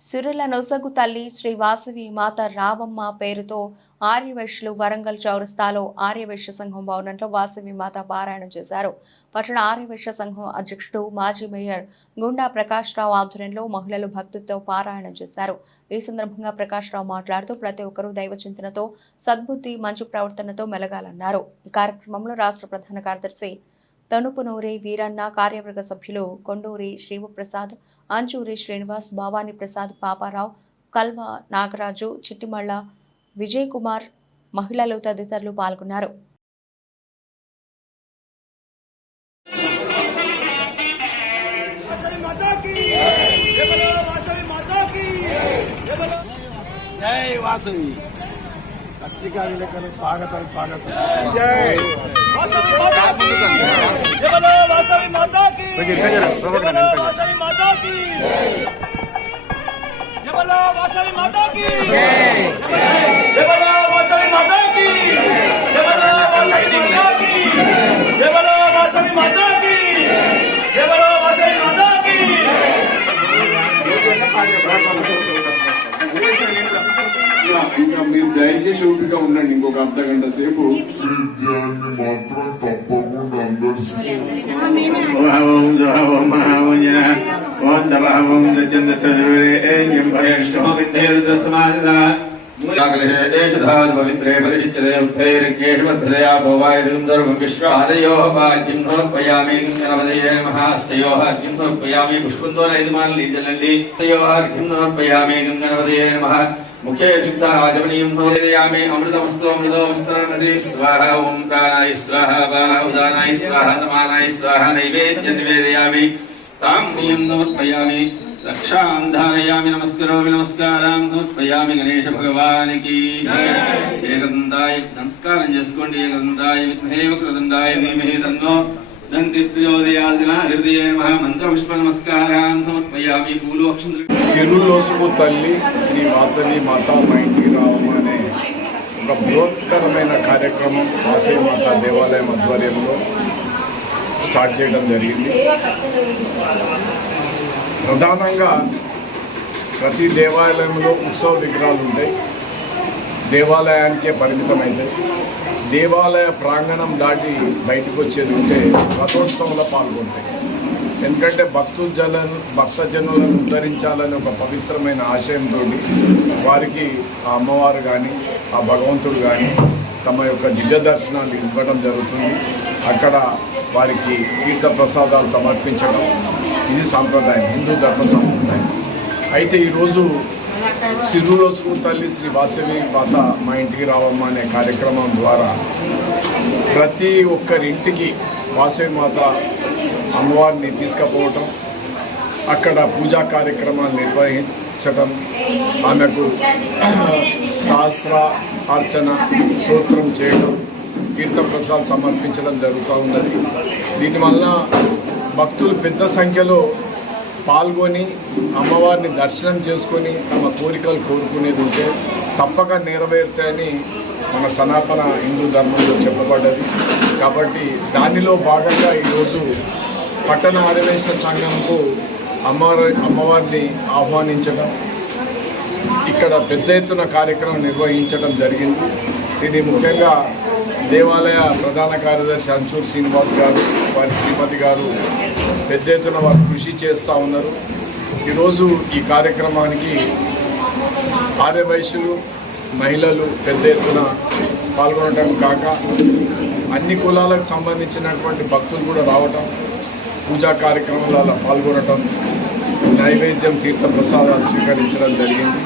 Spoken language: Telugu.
సిరుల నొసగు తల్లి శ్రీ వాసవి మాత రావమ్మ పేరుతో ఆర్యవైశ్యులు వరంగల్ చౌరస్తాలో ఆర్యవైశ్య సంఘం భవనంలో వాసవి మాత పారాయణం చేశారు. పట్టణ ఆర్యవైశ్య సంఘం అధ్యక్షుడు మాజీ మేయర్ గుండా ప్రకాష్ రావు ఆధ్వర్యంలో మహిళలు భక్తితో పారాయణం చేశారు. ఈ సందర్భంగా ప్రకాష్ రావు మాట్లాడుతూ ప్రతి ఒక్కరూ దైవచింతనతో సద్బుద్ధి మంచి ప్రవర్తనతో మెలగాలన్నారు. ఈ కార్యక్రమంలో రాష్ట్ర ప్రధాన కార్యదర్శి తనుపునూరి వీరన్న కార్యవర్గ సభ్యులు కొండూరి శివప్రసాద్ అంచూరి శ్రీనివాస్ భావాని ప్రసాద్ పాపారావు కల్వా నాగరాజు చిట్టిమళ్ళ విజయ్ కుమార్ మహిళలు తదితరులు పాల్గొన్నారు. జై పత్రికా స్వాగతం స్వాగతం. జై. वासवी माता की बोलो वासवी माता की बोलो वासवी माता की बोलो वासवी ఓపిక ఉండండి ఇంకొక అర్ధ గంట సేపు. మాత్రం తప్పకుండా పవిత్రే పరిచిత్రే ఉత్తైర్కేష్మధ్రయా భోవాయుధం సర్వం విశ్వాదయో వాక్యం సమర్పయామి గంగనవదయే మహాస్తయో సమర్పయామి పుష్పంతో నైదమానలు జలండి తయో అర్ఘ్యం సమర్పయామి గంగనవదయే నమః స్వాహ ఓం ప్రాణాయ స్వాహ వాహ ఉదానాయ స్వాహ సమానాయ స్వాహ నైవేద్యం నివేదయామి తాం నియం సమర్పయామి రక్షాం ధారయామి నమస్కరోమి నమస్కారం సమర్పయామి గణేశ భగవానికి ఏకదంతాయ నమస్కారం చేసుకోండి ఏకదంతాయ విద్మహే వక్రదండాయ ధీమహి తన్నో సిరులోసుకు తల్లి శ్రీ వాసవి మాత మా ఇంటికి రావమ్మ అనే ఒక బృహత్తరమైన కార్యక్రమం వాసవి మాత దేవాలయం ఆధ్వర్యంలో స్టార్ట్ చేయడం జరిగింది. ప్రధానంగా ప్రతి దేవాలయంలో ఉత్సవ విగ్రహాలు ఉంటాయి. దేవాలయానికే పరిమితమైతాయి. దేవాలయ ప్రాంగణం దాటి బయటకు వచ్చేది ఉంటే రథోత్సవంలో పాల్గొంటాయి. ఎందుకంటే భక్తుల జలను భక్తజనులను ఉద్ధరించాలని ఒక పవిత్రమైన ఆశయంతో వారికి ఆ అమ్మవారు కానీ ఆ భగవంతుడు కానీ తమ యొక్క దివ్య దర్శనాలు ఇవ్వడం జరుగుతుంది. అక్కడ వారికి తీర్థ ప్రసాదాలు సమర్పించడం. ఇది సాంప్రదాయం హిందూ ధర్మ సాంప్రదాయం. అయితే ఈరోజు సిరులోసుకు తల్లి శ్రీ వాసవి మాత మా ఇంటికి రావమ్మ అనే కార్యక్రమం ద్వారా ప్రతి ఒక్కరింటికి వాసవి మాత అమ్మవారిని తీసుకుపోవటం అక్కడ పూజా కార్యక్రమాలు నిర్వహించటం ఆమెకు శాస్త్ర అర్చన సూత్రం చేయడం కీర్తన ప్రసాద్ సమర్పించడం జరుగుతూ ఉన్నది. దీనివల్ల భక్తులు పెద్ద సంఖ్యలో పాల్గొని అమ్మవారిని దర్శనం చేసుకొని తమ కోరికలు కోరుకునేది ఉంటే తప్పక నెరవేరుతాయని మన సనాతన హిందూ ధర్మంలో చెప్పబడ్డది. కాబట్టి దానిలో భాగంగా ఈరోజు పట్టణ ఆదివేశ సంఘంకు అమ్మవారి అమ్మవారిని ఆహ్వానించడం ఇక్కడ పెద్ద ఎత్తున కార్యక్రమం నిర్వహించడం జరిగింది. ఇది ముఖ్యంగా దేవాలయ ప్రధాన కార్యదర్శి అంచూర్ శ్రీనివాస్ గారు వారి శ్రీమతి గారు పెద్ద ఎత్తున వారు కృషి చేస్తూ ఉన్నారు. ఈరోజు ఈ కార్యక్రమానికి ఆర్యవైశ్యులు మహిళలు పెద్ద ఎత్తున పాల్గొనడం కాక అన్ని కులాలకు సంబంధించినటువంటి భక్తులు కూడా రావటం పూజా కార్యక్రమాలలో పాల్గొనటం నైవేద్యం తీర్థ ప్రసాదాలు స్వీకరించడం జరిగింది.